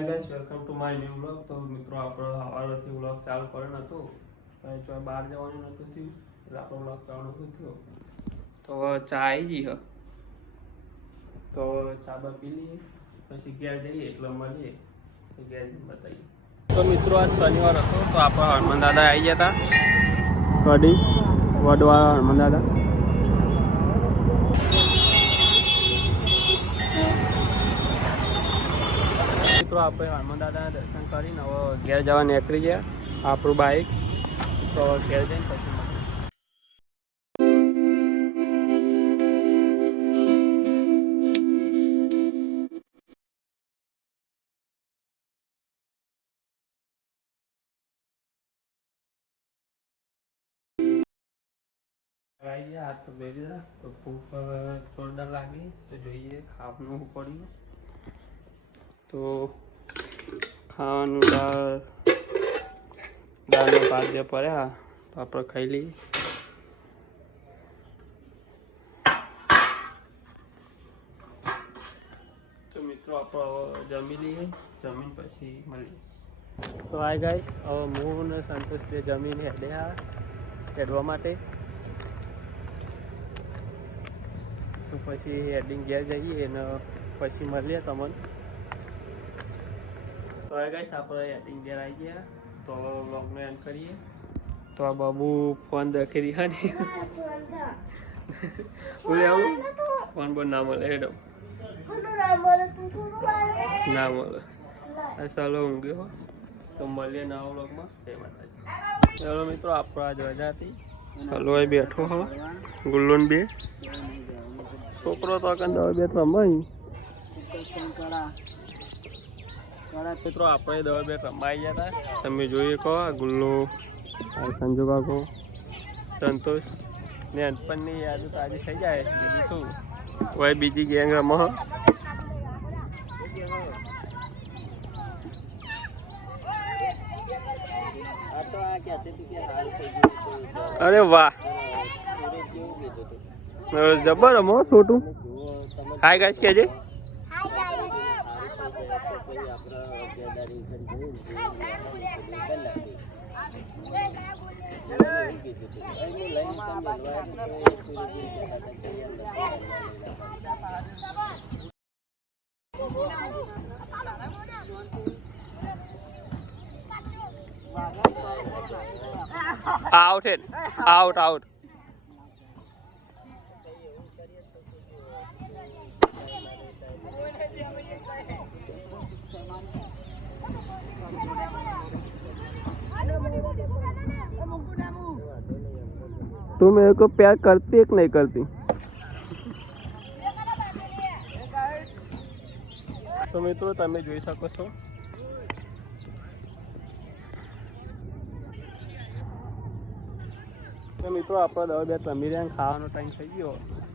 Hi guys, welcome to my new vlog. તો મિત્રો આપણો સવારથી વ્લોગ ચાલુ કર્યો નહોતો, જો બહાર જવાનું નહોતું થયું એટલે આપણો વ્લોગ ચાલુ નહોતો થયો. તો ચા આવી ગઈ હ, તો ચા બા પી લઈએ, પછી ઘેર જઈએ એટલે મળીએ, ઘેર બતાવીએ. તો મિત્રો આજ શનિવાર હતો, તો આપણા હનુમાન દાદા આવી ગયા હતા કડી વડવાળા હનુમાન દાદા. મિત્રો આપણે હનુમાન દાદાના દર્શન કરીને હવે ઘેર જવા નીકળી ગયા. આપણું બાઇક તો ઘેર જઈને પછી આવી ગયા. હાથ તો બેરી રહ્યા, તો ભૂખ જોરદાર લાગી, તો જોઈએ ખાવાનું પડ્યું. તો ખાવાનું દાળનો ભાત જે પડ્યા તો આપણે ખાઈ લઈએ. તો મિત્રો આપણે જમી લઈએ, જમીન પછી મળીએ. તો આ ગાય હવે હું ને સંતોષ બે જમીને હેડવા માટે. તો પછી હેડિંગ ઘેર જઈએ ને પછી મળીએ તમને. તો આ ગાઈસ આપણે હેડિંગ ઘેર આવી ગયા, તો વ્લોગનો એન્ડ કરીએ. તો આ બાબુ ફોન દખેરી હા ને બોલે આવું ફોન બોલ ના મળે હેડો ના મળે. ચાલો ઊંઘ્યો, તો મળીએ નવા વ્લોગમાં. જય માતાજી. ચાલો મિત્રો, આપણે આજ રજા હતી. ચાલો અહીં બેઠો હો ગુલ્લોન બે છોકરો તો કંદા બે રમાઈ. મિત્રો આપણે દવા બે રમાઈ ગયા હતા, તમે જોઈએ કહો. ગુલ્લો, સંજુ કાકો, સંતોષ ને અંતપણની યાદ તાજી થઈ જાય. બીજું શું હોય, બીજી ગેંગ રમો. અરે વાહ, જબર રમો છોટું. હાય ગાઈસ કહેજે. Out it, out. तुम मेरे को प्यार करती है कि नहीं करती? तो મિત્રો તમે જોઈ શકો છો, તો મિત્રો આપણે દવા બે રમી રહ્યા, ખાવાનો ટાઈમ થઈ ગયો.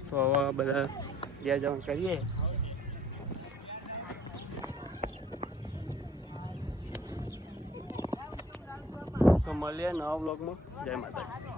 તો હવે બધા ઘેર જવાનું કરીએ. તો મળીએ નવા બ્લોગમાં. જય માતાજી.